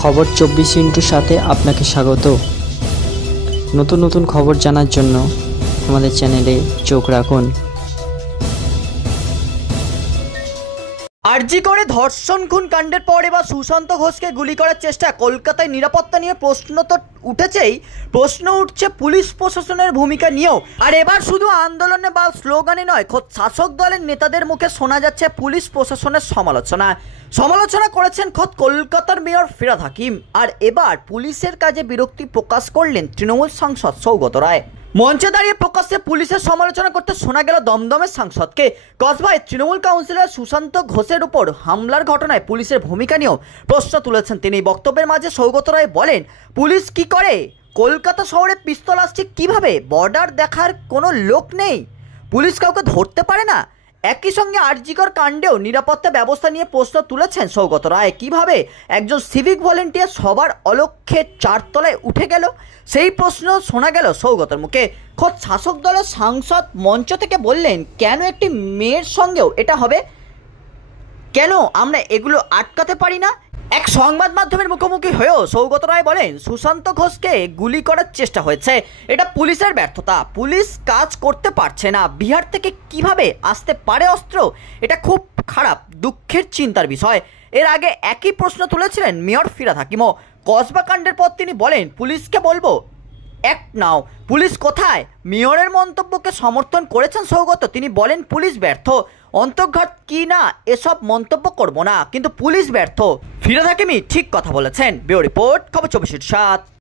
খবর 24 সাথে আপনাকে স্বাগত। নতুন নতুন খবর জানার জন্য আমাদের চ্যানেলে চোখ রাখুন। আরজি করে ধর্ষণ খুন কাণ্ডের পর এবার সুশান্ত ঘোষকে গুলি করার চেষ্টা। কলকাতায় নিরাপত্তা নিয়ে প্রশ্ন তো উঠেছেই, প্রশ্ন উঠছে পুলিশ প্রশাসনের ভূমিকা নিয়েও। আর এবার শুধু আন্দোলনে বা স্লোগানে নয়, খোদ শাসক দলের নেতাদের মুখে শোনা যাচ্ছে পুলিশ প্রশাসনের সমালোচনা করেছেন খোদ কলকাতার মেয়র ফিরহাদ হাকিম। আর এবার পুলিশের কাজে বিরক্তি প্রকাশ করলেন তৃণমূল সাংসদ সৌগত রায়। মঞ্চে দাঁড়িয়ে প্রকাশ্যে পুলিশের সমালোচনা করতে শোনা গেল দমদমের সাংসদকে। কসবায় তৃণমূল কাউন্সিলর সুশান্ত ঘোষের উপর হামলার ঘটনায় পুলিশের ভূমিকা নিয়েও প্রশ্ন তুলেছেন তিনি। বক্তব্যের মাঝে সৌগত রায় বলেন, পুলিশ কি করে? কলকাতা শহরে পিস্তল আসছে কিভাবে? বর্ডার দেখার কোনো লোক নেই, পুলিশ কাউকে ধরতে পারে না। একই সঙ্গে আরজিকর কাণ্ডেও নিরাপত্তা ব্যবস্থা নিয়ে প্রশ্ন তুলেছেন সৌগত রায়। কীভাবে একজন সিভিক ভলেন্টিয়ার সবার অলক্ষ্যে চারতলায় উঠে গেল, সেই প্রশ্ন শোনা গেল সৌগতের মুখে। খোদ শাসক দলের সাংসদ মঞ্চ থেকে বললেন, কেন একটি মেয়ের সঙ্গেও এটা হবে? কেন আমরা এগুলো আটকাতে পারি না? এক সংবাদ মাধ্যমের মুখোমুখি হয়েও সৌগত রায় বলেন, সুশান্ত ঘোষকে গুলি করার চেষ্টা হয়েছে, এটা পুলিশের ব্যর্থতা। পুলিশ কাজ করতে পারছে না। বিহার থেকে কিভাবে আসতে পারে অস্ত্র? এটা খুব খারাপ, দুঃখের, চিন্তার বিষয়। এর আগে একই প্রশ্ন তুলেছিলেন মেয়র ফিরহাদ হাকিমও। কসবা কাণ্ডের পর তিনি বলেন, পুলিশকে বলবো এক নাও, পুলিশ কোথায়? মেয়রের মন্তব্যকে সমর্থন করেছেন সৌগত। তিনি বলেন, পুলিশ ব্যর্থ, অন্তর্ঘাত কি না এসব মন্তব্য করব না, কিন্তু পুলিশ ব্যর্থ। ফিরহাদ হাকিমই ঠিক কথা বলেছেন। ব্যুরো রিপোর্ট, খবর 24/7।